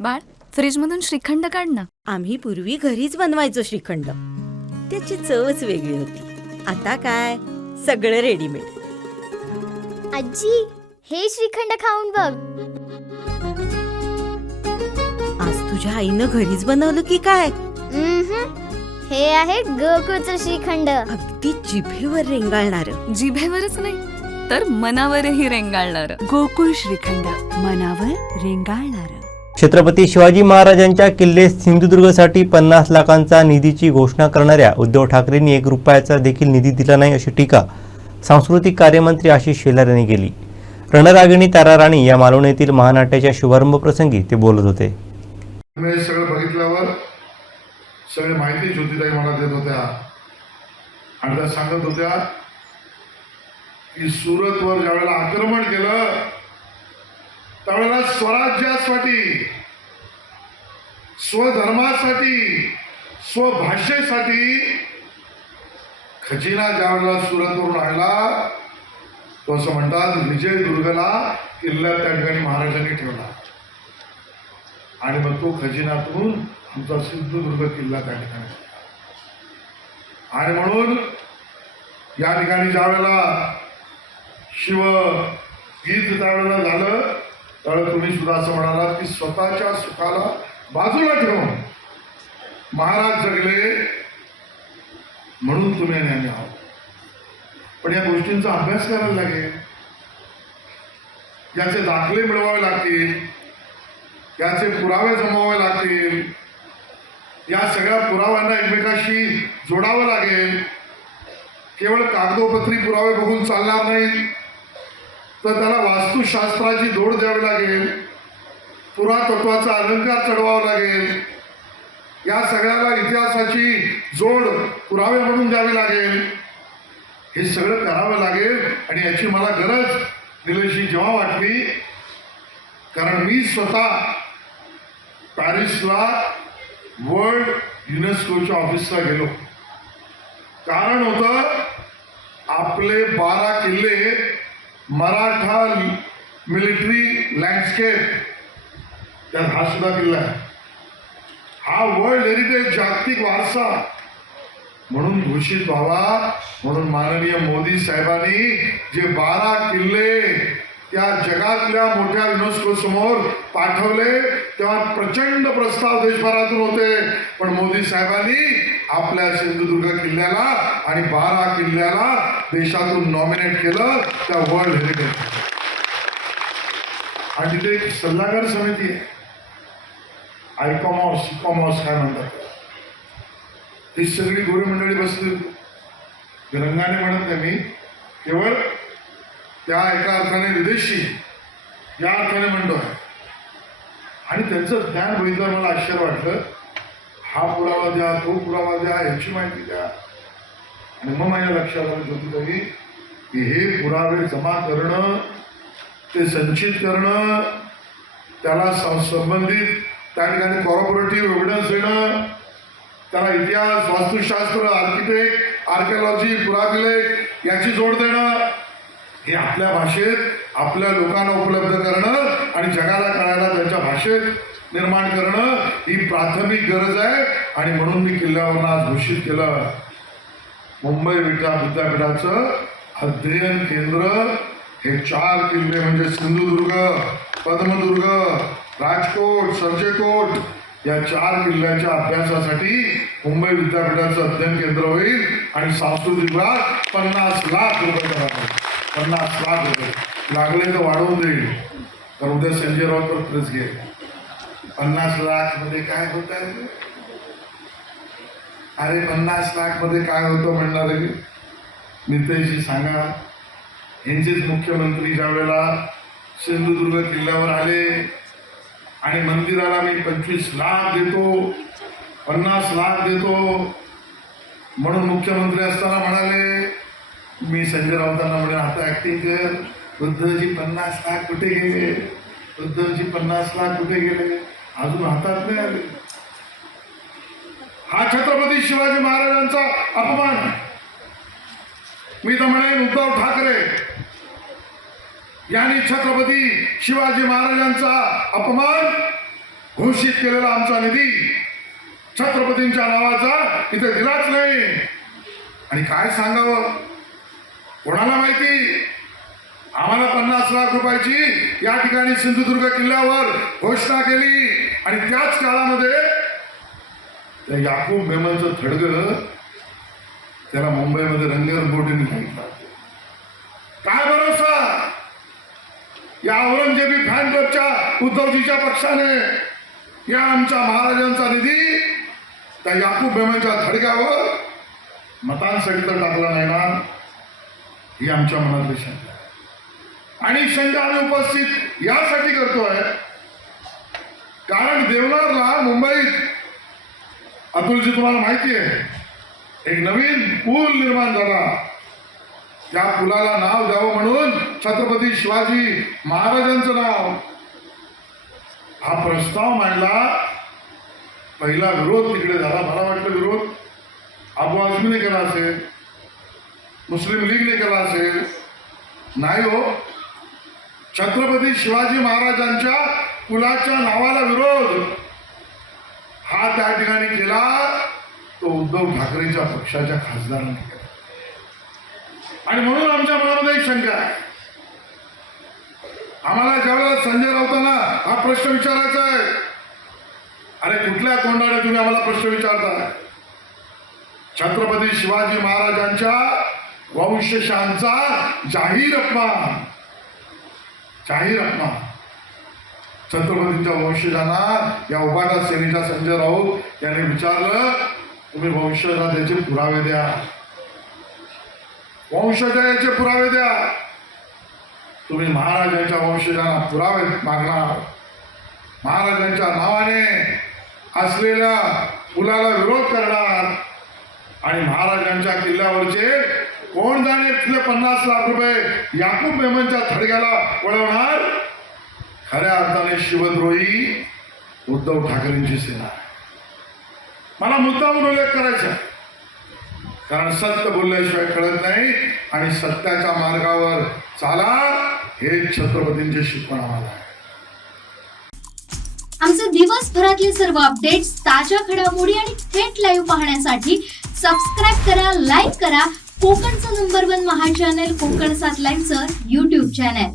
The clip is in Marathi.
बाळ, फ्रीजमधून श्रीखंड काढ ना. आम्ही पूर्वी घरीच बनवायचो श्रीखंड. त्याची चवच वेगळी होती. आता काय सगळं रेडीमेड. आजी, हे श्रीखंड खाऊन बघ. आज तुझ्या आईनं घरीच बनवलं की काय? हे आहे गोकुळचं श्रीखंड. अगदी जिभेवर रेंगाळणार. जिभेवरच नाही तर मनावरही रेंगाळणार. गोकुळ श्रीखंड, मनावर रेंगाळणार. छत्रपती शिवाजी महाराजांच्या किल्ले सिंधुदुर्गसाठी 50 लाखांचा निधीची घोषणा करणाऱ्या उद्धव ठाकरेंनी 1 रुपयाचा देखील निधी दिला नाही अशी टीका सांस्कृतिक कार्यमंत्री आशिष शेलार यांनी केली. रणरागिणी तारा राणी या मालवणीतील महानाट्याच्या शुभारंभ प्रसंगी ते बोलत होते. मी सगळं बघितल्यावर सगळी माहिती ज्योतिताई मला देत होत्या आणि त्या सांगत होत्या की सुरतवर ज्यावेळेला आक्रमण केलं त्यावेळेला स्वराज्यासाठी, स्वधर्मासाठी, स्वभाषेसाठी खजिना ज्यावेळेला सुरतवरून आणला तो असं म्हणतात विजयदुर्गला किल्ला त्या ठिकाणी महाराजांनी ठेवला आणि मग तो खजिनातून आमचा सिंधुदुर्ग किल्ला त्या ठिकाणी. आणि म्हणून या ठिकाणी ज्यावेळेला शिवगीत त्यावेळेला झालं त्यावेळेला तुम्ही सुद्धा असं म्हणालात की स्वतःच्या सुखाला बाजूला ठेवून महाराज जगले म्हणून तुम्ही आणि आहोत. पण या गोष्टींचा अभ्यास करायला लागेल, याचे दाखले मिळवावे लागतील, याचे पुरावे जमवावे लागतील, या सगळ्या पुराव्यांना एकमेकाशी जोडावं लागेल. केवळ कागदोपत्री पुरावे बघून चालणार नाहीत तर त्याला वास्तुशास्त्राची जोड द्यावी लागेल, पुरातत्वाचा अलंकार चढवावा लागेल, या सगळ्याला इतिहासाची जोड पुरावे म्हणून द्यावी लागेल. हे सगळं करावं लागेल आणि याची मला गरज निलेशजी जेव्हा वाटली, कारण मी स्वतः पॅरिसला वर्ल्ड युनेस्कोच्या ऑफिसला गेलो. कारण होतं आपले 12 किल्ले मराठा मिलिटरी लँडस्केप, त्यात हा सुद्धा किल्ला आहे. हा वर्ल्ड हेरिटेज जागतिक वारसा म्हणून घोषित व्हावा म्हणून माननीय मोदी साहेबांनी जे 12 किल्ले त्या जगातल्या मोठ्या युनेस्को समोर पाठवले तेव्हा प्रचंड प्रस्ताव देशभरातून होते. पण मोदी साहेबांनी आपल्या सिंधुदुर्ग किल्ल्याला आणि 12 किल्ल्याला देशातून नॉमिनेट केलं त्या वर्ल्ड हेरिटेज. आणि तिथे एक सल्लागार समिती आहे, आयकॉमॉस काय म्हणतात, ही सगळी गोरी मंडळी बसली होती. रंगाने म्हणत नाही मी, केवळ त्या एका अर्थाने विदेशी या अर्थाने म्हणतो आहे. आणि त्यांचं ज्ञान बघितलं मला आश्चर्य वाटलं. हा पुरावा द्या, तो पुरावा द्या, याची माहिती द्या. आणि मग माझ्या लक्षात आलं ज्योतिताई की हे पुरावे जमा करणं, ते संचित करणं, त्याला संबंधित त्या ठिकाणी कॉर्पोरेटिव्ह एव्हिडन्स देणं, त्याला इतिहास, वास्तुशास्त्र, आर्किटेक्ट, आर्किओलॉजी, पुराभिलेख याची जोड देणं, हे आपल्या भाषेत आपल्या लोकांना उपलब्ध करणं आणि जगाला कळायला त्यांच्या भाषेत निर्माण करणं ही प्राथमिक गरज आहे. आणि म्हणून मी किल्ल्यावरून आज घोषित केलं मुंबई विद्यापीठाचं अध्ययन केंद्र. हे 4 किल्ले म्हणजे सिंधुदुर्ग, पद्मदुर्ग, राजकोट, सर्जेकोट या 4 किल्ल्याच्या अभ्यासासाठी मुंबई विद्यापीठाचं अध्ययन केंद्र होईल. आणि सांस्कृतिक विभाग 50 लाख रुपये देणार. 50 लाख रुपये लागले तर वाढवून देईल. तर उद्या संजय राऊत प्रेस घेईल. 50 लाख मध्ये काय होत आहे? अरे 50 लाख मध्ये काय होतं म्हणणार आहे नितेशजी सांगा. यांचेच मुख्यमंत्री ज्या वेळेला सिंधुदुर्ग किल्ल्यावर आले आणि मंदिराला मी 25 लाख देतो, 50 लाख देतो म्हणून मुख्यमंत्री असताना म्हणाले, मी संजय राऊतांना म्हणे आता ऍक्टिंग कर, उद्धवजी 50 लाख कुठे गेले, उद्धवजी 50 लाख कुठे गेले, अजून हातात नाही आले. हा छत्रपती शिवाजी महाराजांचा अपमान. मी तर म्हणेन उद्धव ठाकरे यांनी छत्रपती शिवाजी महाराजांचा अपमान घोषित केलेला आमचा निधी छत्रपतींच्या नावाचा इथे दिलाच नाही. आणि काय सांगावं, कोणाला माहिती, आम्हाला 50 लाख रुपयाची या ठिकाणी सिंधुदुर्ग किल्ल्यावर घोषणा केली आणि त्याच काळामध्ये त्या याकूब मेमनचं थडगं त्याला मुंबईमध्ये रंगरंगोटीने सांगितलं. काय भरोसा, या औरंगजेबी फॅन क्लबच्या उद्धवजीच्या पक्षाने या आमच्या महाराजांचा निधी त्या याकूब मेमनच्या थडग्यावर मतांसाठी तर टाकला नाही ना, ही आमच्या मनातली शंका आहे. आणि शंका आम्ही उपस्थित यासाठी करतोय कारण देवनारला मुंबईत, अतुलजी तुम्हाला माहिती आहे, एक नवीन पूल निर्माण झाला. त्या पुलाला नाव द्यावं म्हणून छत्रपती शिवाजी महाराजांचं नाव, हा प्रस्ताव मांडला. पहिला विरोध तिकडे झाला. मला वाटलं विरोध अबू आझमीने केला असेल, मुस्लिम लीगने केला असेल. नाही हो, छत्रपती शिवाजी महाराजांच्या पुलाच्या नावाला विरोध हा त्या ठिकाणी केला तो उद्धव ठाकरेंच्या पक्षाच्या खासदारांनी केला. आणि म्हणून आमच्या मनामध्ये एक शंका आहे. आम्हाला ज्यावेळेला संजय राऊतांना हा प्रश्न विचारायचा आहे, अरे कुठल्या तोंडाने तुम्ही आम्हाला प्रश्न विचारताय? छत्रपती शिवाजी महाराजांच्या वंशजांचा जाहीर अपमान, जाहीर अपमान. छत्रपतींच्या वंशजांना या उबाटा सेनेच्या संजय राऊत यांनी विचारलं, तुम्ही वंशजाचे पुरावे द्या, वंशजाचे पुरावे द्या. तुम्ही महाराजांच्या वंशजांना पुरावे मागणार, महाराजांच्या नावाने असलेल्या पुलाला विरोध करणार आणि महाराजांच्या किल्ल्यावरचे कोण जाणे तिथले 50 लाख रुपये याकूब मेमनच्या थडग्याला वळवणार. खऱ्या अर्थाने शिवद्रोही उद्धव ठाकरेंची सेना आहे. मला मुद्दामून उल्लेख करायचा आहे कारण सत्य बोलल्याशिवाय कळत नाही आणि सत्याच्या मार्गावर चाला हे छत्रपतींचे शिकवण आम्हाला आहे. आमचे दिवसभरातले सर्व अपडेट्स, ताज्या घडामोडी आणि थेट लाईव्ह पाहण्यासाठी सबस्क्राईब करा, लाईक करा कोकणचं नंबर 1 महा चॅनल कोकण 7 लाईव्हचं YouTube चॅनल.